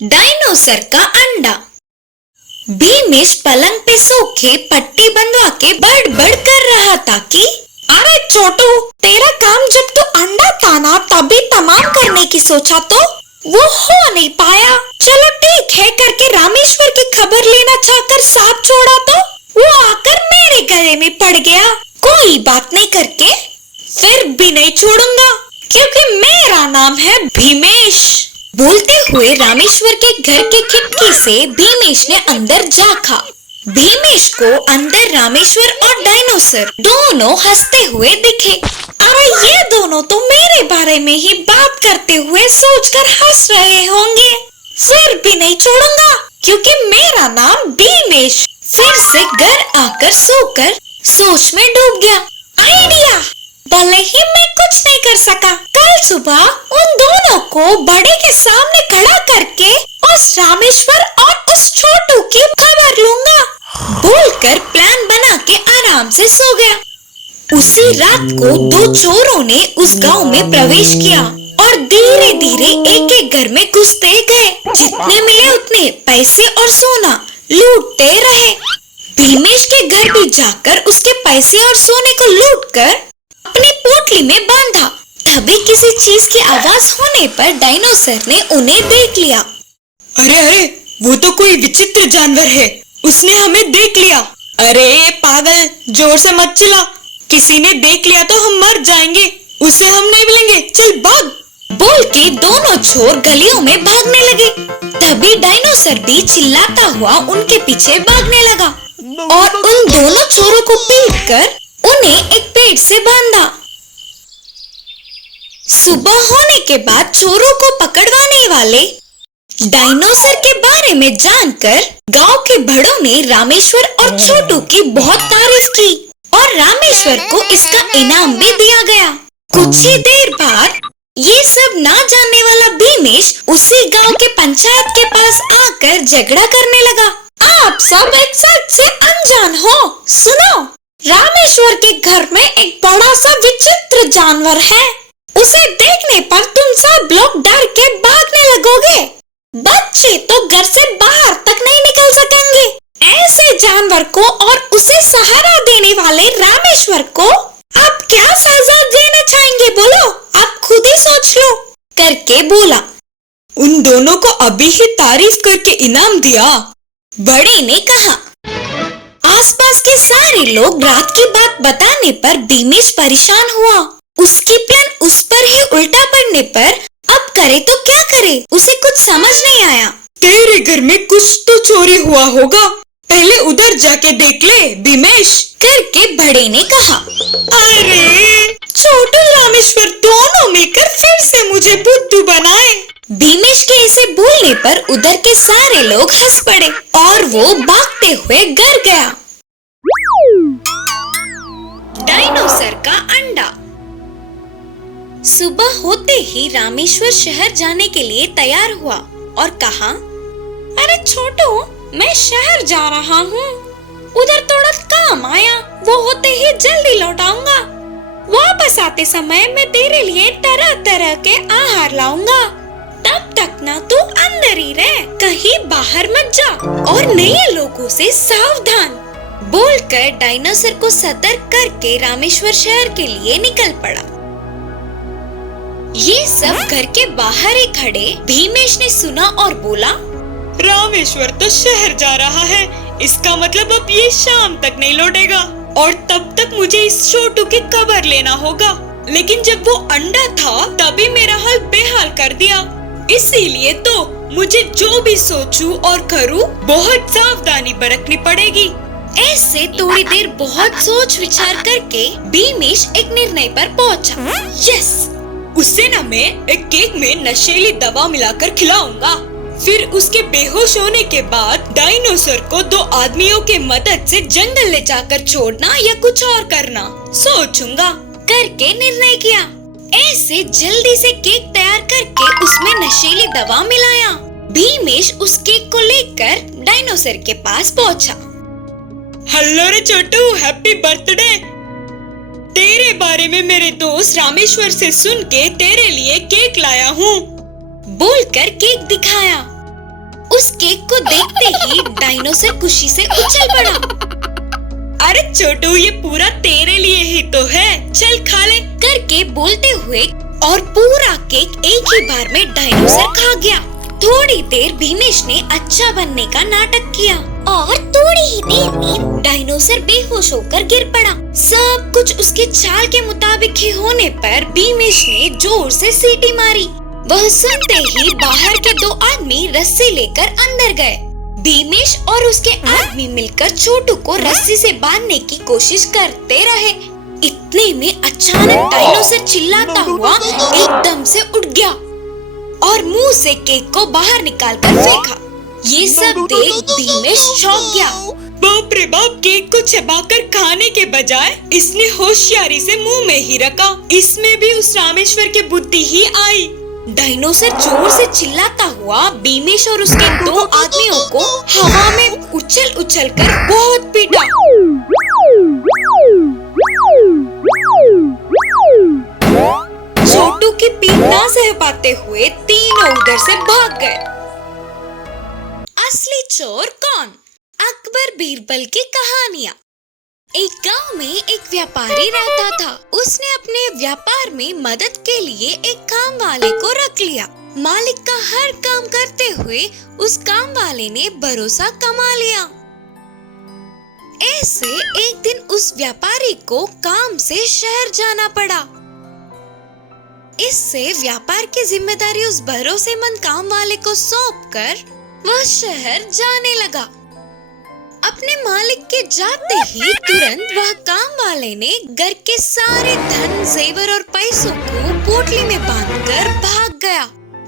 Dinosaur का अंडा। भीमेश पलंग पे सो के पट्टी बंधवा के बड़बड़ कर रहा था कि अरे छोटू, तेरा काम जब तू अंडा ताना तभी तमाम करने की सोचा तो वो हो नहीं पाया। चलो ठीक है करके रामेश्वर की खबर लेना चाहकर सांप छोड़ा तो वो आकर मेरे गले में पड़ गया। कोई बात नहीं करके फिर भी नहीं छोड़ूंगा क्योंकि मेरा नाम है भीमेश। बोलते हुए रामेश्वर के घर की खिड़की से भीमेश ने अंदर झांका। भीमेश को अंदर रामेश्वर और डायनोसर दोनों हंसते हुए दिखे। अरे ये दोनों तो मेरे बारे में ही बात करते हुए सोचकर हंस रहे होंगे। फिर भी नहीं छोड़ूंगा क्योंकि मेरा नाम भीमेश। फिर से घर आकर सोकर सोच में डूब गया। आइडिया! भले ही मैं कुछ नहीं कर सका, कल सुबह उन दोनों को बड़े के सामने खड़ा करके उस रामेश्वर और उस छोटू की खबर लूंगा। बोलकर प्लान बना के आराम से सो गया। उसी रात को दो चोरों ने उस गांव में प्रवेश किया और धीरे धीरे एक एक घर में घुसते गए। जितने मिले उतने पैसे और सोना लूटते रहे। भीमेश के घर भी जाकर उसके पैसे और सोने को लूटकर अपनी पोटली में बांधा। तभी किसी चीज की आवाज होने पर डायनोसर ने उन्हें देख लिया। अरे अरे, वो तो कोई विचित्र जानवर है, उसने हमें देख लिया। अरे पागल, जोर से मत चिल्ला, किसी ने देख लिया तो हम मर जाएंगे, उसे हम नहीं मिलेंगे, चल भाग। बोल के दोनों चोर गलियों में भागने लगे। तभी डायनोसर भी चिल्लाता हुआ उनके पीछे भागने लगा और उन दोनों चोरों को पीटकर उन्हें एक पेड़ से बांधा। सुबह होने के बाद चोरों को पकड़वाने वाले डायनोसर के बारे में जानकर गांव के बड़ों ने रामेश्वर और छोटू की बहुत तारीफ की और रामेश्वर को इसका इनाम भी दिया गया। कुछ ही देर बाद ये सब ना जानने वाला भीमेश उसी गांव के पंचायत के पास आकर झगड़ा करने लगा। आप सब एक साथ से अनजान हो। सुनो, रामेश्वर के घर में एक बड़ा सा विचित्र जानवर है। उसे देखने पर तुम सब लोग डर के भागने लगोगे। बच्चे तो घर से बाहर तक नहीं निकल सकेंगे। ऐसे जानवर को और उसे सहारा देने वाले रामेश्वर को आप क्या सजा देना चाहेंगे? बोलो, आप खुद ही सोच लो। करके बोला। उन दोनों को अभी ही तारीफ करके इनाम दिया। बड़े ने कहा। आसपास के सारे लोग रात की बात बताने पर भीमेश परेशान हुआ। उसकी प्लान उस पर ही उल्टा पड़ने पर अब करे तो क्या करे, उसे कुछ समझ नहीं आया। तेरे घर में कुछ तो चोरी हुआ होगा, पहले उधर जाके देख ले भीमेश, करके बड़े ने कहा। अरे छोटू रामेश्वर दोनों मिलकर फिर से मुझे बुद्धू बनाए। भीमेश के ऐसे बोलने पर उधर के सारे लोग हंस पड़े और वो भागते हुए घर गया। डायनोसर का अंडा। सुबह होते ही रामेश्वर शहर जाने के लिए तैयार हुआ और कहा, अरे छोटू, मैं शहर जा रहा हूँ, उधर थोड़ा काम आया, वो होते ही जल्दी लौट आऊंगा। वापस आते समय मैं तेरे लिए तरह तरह के आहार लाऊंगा। तब तक ना तू अंदर ही रह, कहीं बाहर मत जा और नए लोगों से सावधान। बोलकर डायनोसर को सतर्क करके रामेश्वर शहर के लिए निकल पड़ा। ये सब घर के बाहर ही खड़े भीमेश ने सुना और बोला, रामेश्वर तो शहर जा रहा है, इसका मतलब अब ये शाम तक नहीं लौटेगा और तब तक मुझे इस छोटू की खबर लेना होगा। लेकिन जब वो अंडा था तभी मेरा हाल बेहाल कर दिया, इसीलिए तो मुझे जो भी सोचूं और करूं बहुत सावधानी बरतनी पड़ेगी। ऐसे थोड़ी देर बहुत सोच विचार करके भीमेश एक निर्णय पर पहुंचा। यस, उसे ना मैं एक केक में नशीली दवा मिलाकर खिलाऊंगा, फिर उसके बेहोश होने के बाद डायनोसर को दो आदमियों के मदद से जंगल ले जाकर छोड़ना या कुछ और करना सोचूंगा, करके निर्णय किया। ऐसे जल्दी से केक तैयार करके उसमें नशीली दवा मिलाया। भीमेश उस केक को लेकर डायनोसर के पास पहुंचा। हेलो रे छोटू, हैप्पी बर्थडे। तेरे बारे में मेरे दोस्त रामेश्वर से सुन के तेरे लिए केक लाया हूँ। बोलकर केक दिखाया। उस केक को देखते ही डायनासोर खुशी से उछल पड़ा। अरे छोटू, ये पूरा तेरे लिए ही तो है, चल खा ले करके बोलते हुए और पूरा केक एक ही बार में डायनासोर खा गया। थोड़ी देर भीमेश ने अच्छा बनने का नाटक किया और थोड़ी ही देर में डायनासोर बेहोश होकर गिर पड़ा। सब कुछ उसके चाल के मुताबिक ही होने पर भीमेश ने जोर से सीटी मारी। वह सुनते ही बाहर के दो आदमी रस्सी लेकर अंदर गए। भीमेश और उसके आदमी मिलकर छोटू को रस्सी से बांधने की कोशिश करते रहे। इतने में अचानक डायनासोर चिल्लाता हुआ एकदम से उठ गया और मुंह से केक को बाहर निकालकर फेंका। ये सब देख भीमेश चौंक गया। बाप रे बाप, केक को चबाकर खाने के बजाय इसने होशियारी से मुंह में ही रखा। इसमें भी उस रामेश्वर की बुद्धि ही आई। डायनासोर जोर से चिल्लाता हुआ भीमेश और उसके दो आदमियों को हवा में उछल उछल कर बहुत पीटा। छोटू की पीठ ना सह पाते हुए तीनों उधर से भाग गए। असली चोर कौन? अकबर बीरबल की कहानियाँ। एक गांव में एक व्यापारी रहता था। उसने अपने व्यापार में मदद के लिए एक काम वाले को रख लिया। मालिक का हर काम करते हुए उस काम वाले ने भरोसा कमा लिया। ऐसे एक दिन उस व्यापारी को काम से शहर जाना पड़ा। इससे व्यापार की जिम्मेदारी उस भरोसेमंद काम वाले को सौंपकर वह शहर जाने लगा। अपने मालिक के जाते ही तुरंत वह काम वाले ने घर के सारे धन, जेवर और पैसों को पोटली में बांधकर भाग गया।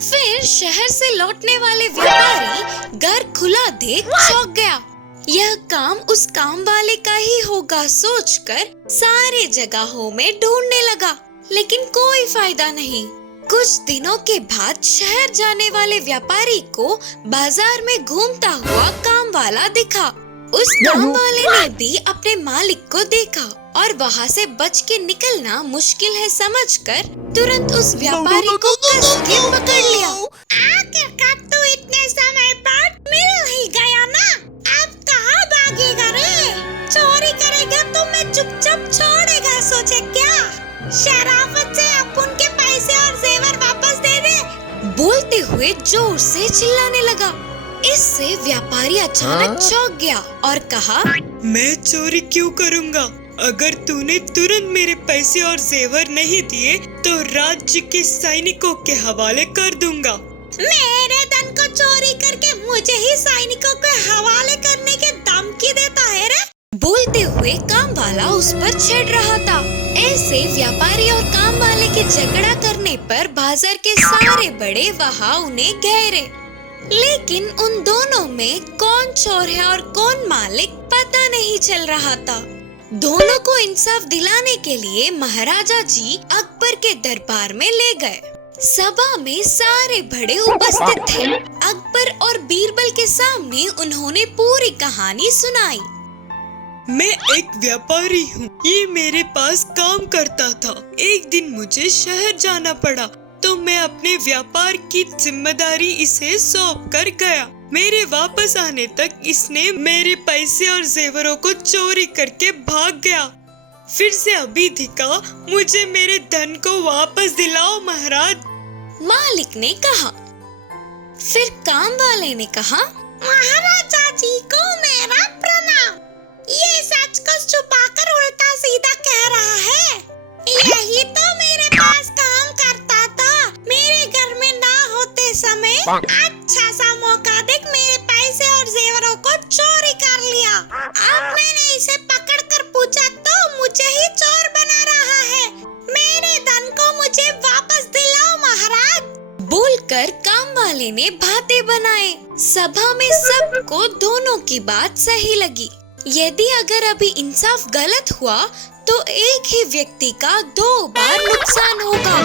फिर शहर से लौटने वाले व्यापारी घर खुला देख चौंक गया। यह काम उस काम वाले का ही होगा सोचकर सारे जगहों में ढूंढने लगा, लेकिन कोई फायदा नहीं। कुछ दिनों के बाद शहर जाने वाले व्यापारी को बाजार में घूमता हुआ काम वाला दिखा। उस काम वाले ने भी अपने मालिक को देखा और वहाँ से बच के निकलना मुश्किल है समझकर तुरंत उस व्यापारी को कस के पकड़ लिया। आखिरकार तू इतने समय बाद मिल ही गया ना, अब कहाँ भागेगा रे? चोरी करेगा तो मैं चुपचाप छोड़ेगा सोचे क्या? शराफत से अपन के पैसे और जेवर वापस दे दे। बोलते हुए जोर से चिल्लाने लगा। इससे व्यापारी अचानक चौंक गया और कहा, मैं चोरी क्यों करूँगा? अगर तूने तुरंत मेरे पैसे और जेवर नहीं दिए तो राज्य के सैनिकों के हवाले कर दूंगा। मेरे धन को चोरी करके मुझे ही सैनिकों के हवाले करने की धमकी देता है रे? बोलते हुए काम वाला उस पर छिड़ रहा था। ऐसे व्यापारी और काम वाले के झगड़ा करने पर बाजार के सारे बड़े वहाँ उन्हें घेरे, लेकिन उन दोनों में कौन चोर है और कौन मालिक पता नहीं चल रहा था। दोनों को इंसाफ दिलाने के लिए महाराजा जी अकबर के दरबार में ले गए। सभा में सारे बड़े उपस्थित थे। अकबर और बीरबल के सामने उन्होंने पूरी कहानी सुनाई। मैं एक व्यापारी हूँ, ये मेरे पास काम करता था। एक दिन मुझे शहर जाना पड़ा तो मैं अपने व्यापार की जिम्मेदारी इसे सौंप कर गया। मेरे वापस आने तक इसने मेरे पैसे और जेवरों को चोरी करके भाग गया। फिर से अभी दिखा, मुझे मेरे धन को वापस दिलाओ महाराज। मालिक ने कहा। फिर काम वाले ने कहा, महाराजा जी को मेरा प्रणाम। ये सच को छुपाकर उल्टा सीधा कह रहा है। यही तो मेरे पास काम करता था। मेरे घर में ना होते समय अच्छा सा मौका देख मेरे पैसे और जेवरों को चोरी कर लिया। अब मैंने इसे पकड़कर पूछा तो मुझे ही चोर बना रहा है। मेरे धन को मुझे वापस दिलाओ महाराज। बोलकर काम वाले ने बातें बनाए। सभा में सबको दोनों की बात सही लगी। यदि अगर अभी इंसाफ गलत हुआ तो एक ही व्यक्ति का 2 बार नुकसान होगा।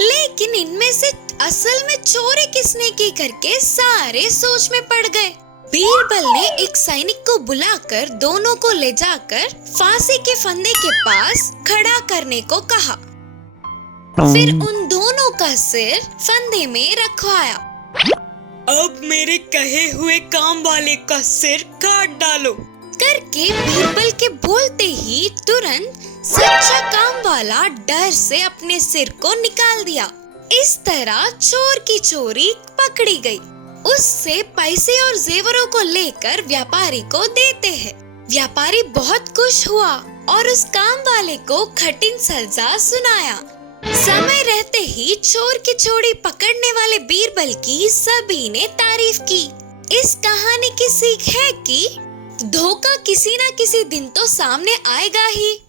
लेकिन इनमें से असल में चोरी किसने की करके सारे सोच में पड़ गए। बीरबल ने एक सैनिक को बुलाकर दोनों को ले जाकर फांसी के फंदे के पास खड़ा करने को कहा। फिर उन दोनों का सिर फंदे में रखवाया। अब मेरे कहे हुए काम वाले का सिर काट डालो। करके बीरबल के बोलते ही तुरंत सच्चा काम वाला डर से अपने सिर को निकाल दिया। इस तरह चोर की चोरी पकड़ी गई। उससे पैसे और जेवरों को लेकर व्यापारी को देते हैं। व्यापारी बहुत खुश हुआ और उस काम वाले को कठिन सजा सुनाया। समय रहते ही चोर की चोरी पकड़ने वाले बीरबल की सभी ने तारीफ की। इस कहानी की सीख है कि धोखा किसी न किसी दिन तो सामने आएगा ही।